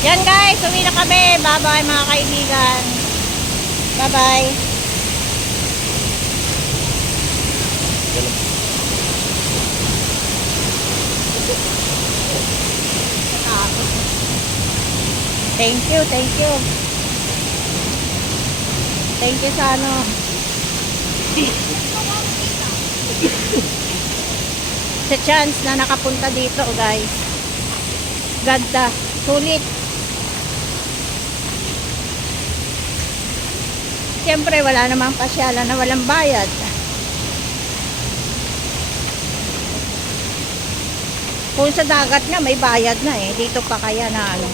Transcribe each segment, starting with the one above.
Yan guys, uwi na kami. Bye-bye mga kaibigan. Bye-bye. Thank you, thank you. Thank you sa ano. Sa chance na nakapunta dito guys. Ganda, sulit. Siyempre wala namang pasyalan na walang bayad. Kung sa dagat nga may bayad na eh. Dito pa kaya na ano.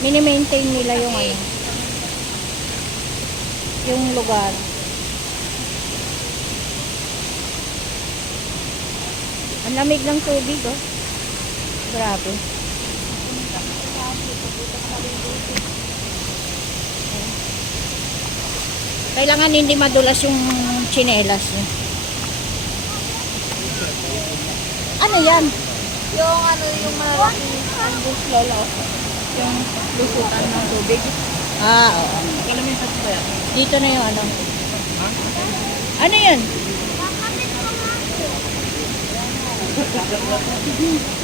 Mini-maintain nila yung ano. Yung lugar. Ang lamig ng tubig oh. Grabe. Kailangan hindi madulas yung tsinelas niya. Ano yan? Yung ano, yung malaking bus lolo. Yung lusutan ng tubig. Ah, oo. Kailan may sabi ba yan? Dito na yung ano. Ano yan?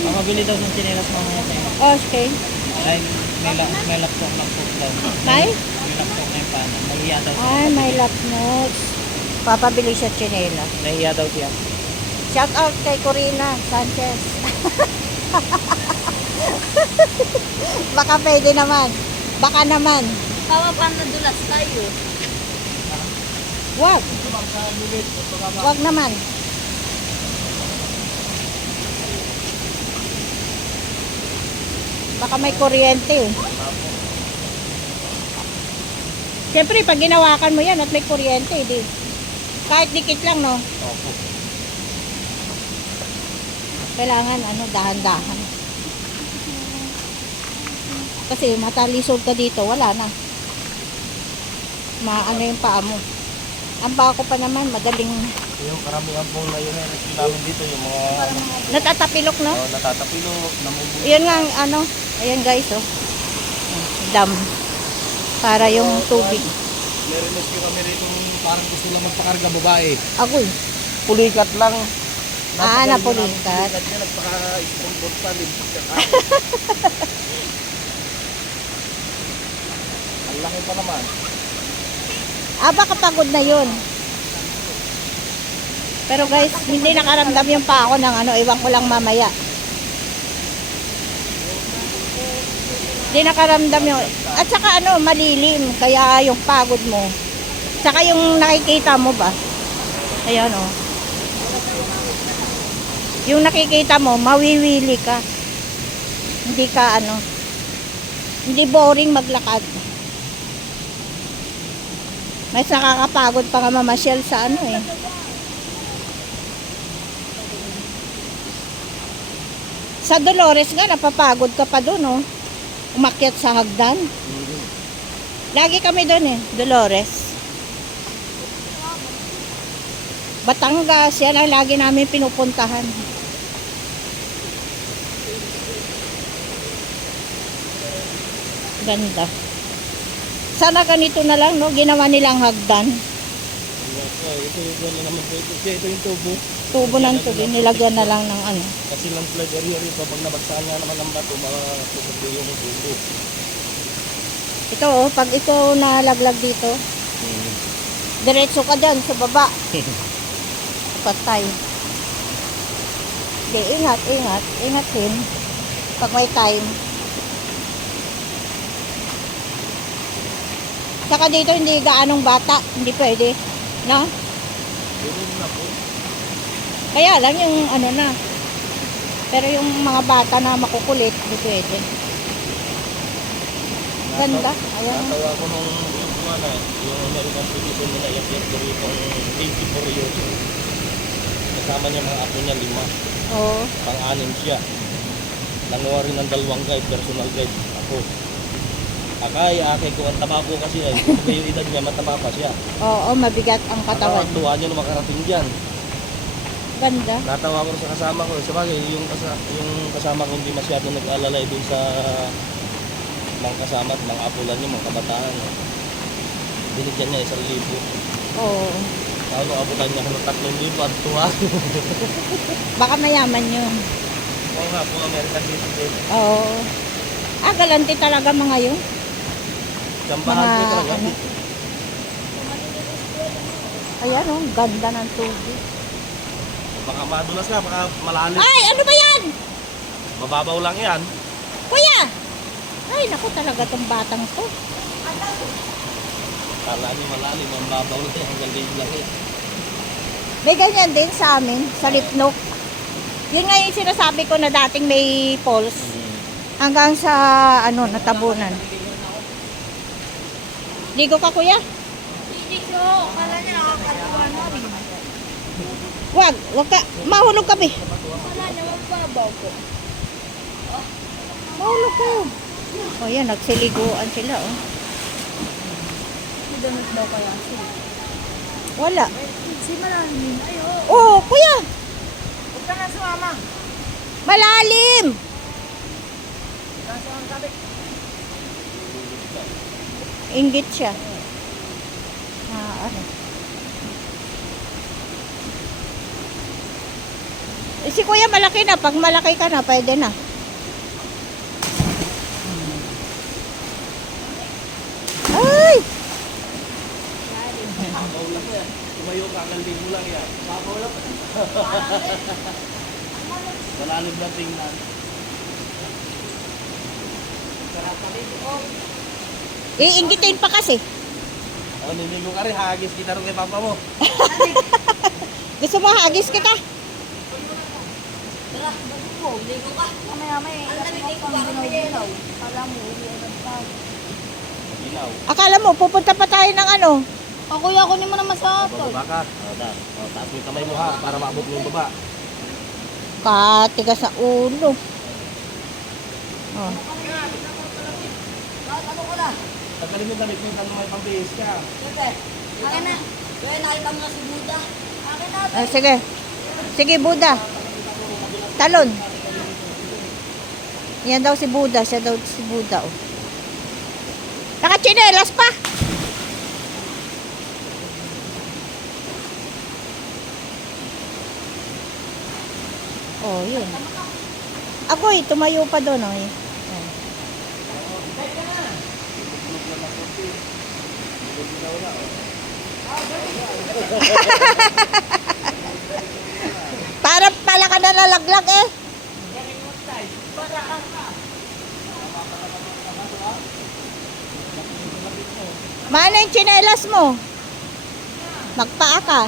Makabili daw ng chinelas mamaya tayo. Okay. Ay, may laptop daw. May? May laptop na yung paano. Nahiya daw siya. Ay, may lap notes. Papabili siya tsinelas. Nahiya daw siya. Shout out kay Corina Sanchez. Baka pwede naman. Baka naman. Tawa pa nadulas tayo. Wag. Wag naman. Baka may kuryente. Siyempre, pag ginawakan mo yan at may kuryente, di. Kahit dikit lang, no? Opo. Kailangan, ano, dahan-dahan. Kasi matalisod ka dito, wala na. Maano yung paa mo. Ang paa ko pa naman, madaling Yung karamihan pong na yun namin dito, yung mga natatapilok, no? natatapilok, namumulo. Yun nga, ang ano, ayan guys, oh. Dam. Para yung tubig. Meron na siya kami rito parang gusto lang magpakarga babae. Agoy. Pulikat lang. Ah, napulikat. Pulikat niya, nagpaka-sponsor pa din. Ang laki pa naman. Ah, baka pagod na yun. Pero guys, hindi nakaramdam yung pa ako ng ano, iwan ko lang mamaya. Hindi nakaramdam yung, at saka ano, malilim, kaya yung pagod mo. Saka yung nakikita mo ba? Ayan oh. Yung nakikita mo, mawiwili ka. Hindi ka ano, hindi boring maglakad. Mas nakakapagod pa nga mamasyal sa ano eh. Sa Dolores nga, napapagod ka pa doon, oh. Umakyat sa hagdan. Lagi kami doon eh, Dolores. Batangas, yan ang lagi namin pinupuntahan. Ganda. Sana ganito na lang, no? Ginawa nilang hagdan. Ito yung tubo. Tubo ng tubig, nilagyan na lang ng ano. Kasi lang plug area rito, pag nabagsahan nga naman ng bato, makakasubod yung tubo. Ito oh, pag ito nalaglag dito, diretso ka dyan sa baba. Patay. Hindi, ingat, ingat. Ingat din. Pag may time. Saka dito hindi gaanong bata. Hindi pwede. No? Kaya lang yung ano na. Pero yung mga bata na makukulit, hindi pwede. Ganda. Ayan. Natawa ko nung yung American citizen nila, yung dito 84 years. Kasama niya mga apo niya 5. Oo. Pang-anim siya. Nanguha rin ng 2 guide, personal guide. Ako. Akay, ko ang taba ko kasi ay. Kaya yung edad niya, mataba pa siya. Oo, mabigat ang katawan. Ang tuwa niya na makarating dyan. Ganda. Natawa ko sa kasama ko. Sabagay, yung kasama ko hindi masyado nag-alalay dun sa mga kasama at mga apulan niya, mga kabataan. Binigyan niya 1,000. Oo. Ano, abutan niya ng 3,000 at tuwa. Baka mayaman yun. Oo nga po, American citizen. Oo. Galante talaga mga yun. Gambahan Mga ko talaga. ano. Ayan oh, ganda ng tubig. Baka madulas ka, baka malalim. Ay, ano ba yan? Mababaw lang yan. Kuya! Ay, naku talaga tong batang to. Kala niyo malalim, ang babaw lang yan. Hanggang liig lang yan. May ganyan din sa amin, sa Lipnok. Yun nga yung sinasabi ko na dating may falls. Hanggang sa, ano, natabunan. Ligo ka, kuya? Hindi ko. Kala niya nakakatuwa na rin. Wag ka. Mahulog kami. Kala niya magbabaw ko. Mahulog kayo. O yan, nagsiliguan sila, oh. May damit daw kaya siya. Wala. Si Malalim. Ay, oo. Oh, kuya! Huwag ka na sumama. Malalim! Kaso ang sabi. Inggit siya. Ano. Si kuya malaki na. Pag malaki ka na, pwede na. Ay! Babaw lang yan. Tumayo ka, hanggang liig mo lang yan. Babaw lang. Malalim na tingnan. Iinggitin pa kasi. Ako, niligo ka rin, hagis kita rin kay papa mo. Gusto mo hagis kita? Tara, bago mo. Ligo ka. Mamaya-maya. Ang mo pang ginaw-ginaw. Kala mo, uwi agad tayo. Ginaw. Akala mo, pupunta pa tayo ng ano? O kuya, kunin mo naman sa ato. Bababa ka. O, taas mo yung kamay mo ha, para maabot mo yung baba. Katigas sa ulo. Oh. Ano ko na? Tagkalin mo yung damit mo, kung may pambihis ka. Siyempre. Akin na. Kaya nakita mo na si Buddha. Akin na. Sige. Sige, Buddha. Talon. Yan daw si Buddha. Siya daw si Buddha. Oh. Nakachinelas pa. Oh, yun. Agoy, tumayo pa doon. Oh. Oh. Para pala ka na nalaglag eh. Mana yung tsinelas mo? Magpaa ka.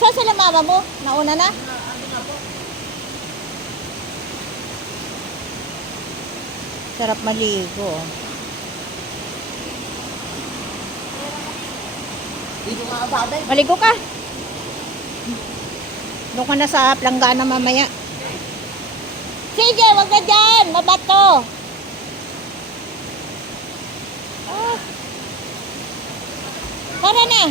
Saan sila mama mo? Nauna na? Sarap maligo. Oh. Dito nga babay. Maligo ka. Doon ka na sa planggana mamaya. Sige, wag na dyan. Mabato. Ah. Tara na.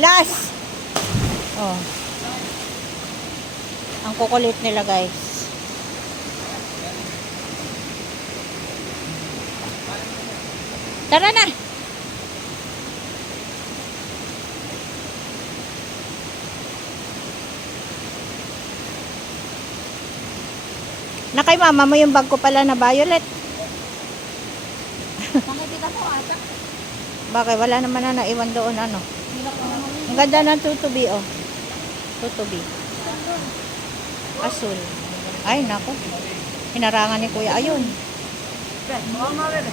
Last. Oh. Ang kukulit nila, guys. Tara na. Na kay mama mo yung bag ko pala na violet. Nakikita mo ata. Bakit wala naman na naiwan doon ano. Hirap ko naman. Ang ganda ng tutubi oh. Tutubi. Asul. Ay nako. Hinarangan ni kuya ayun. Bro, mama bebe.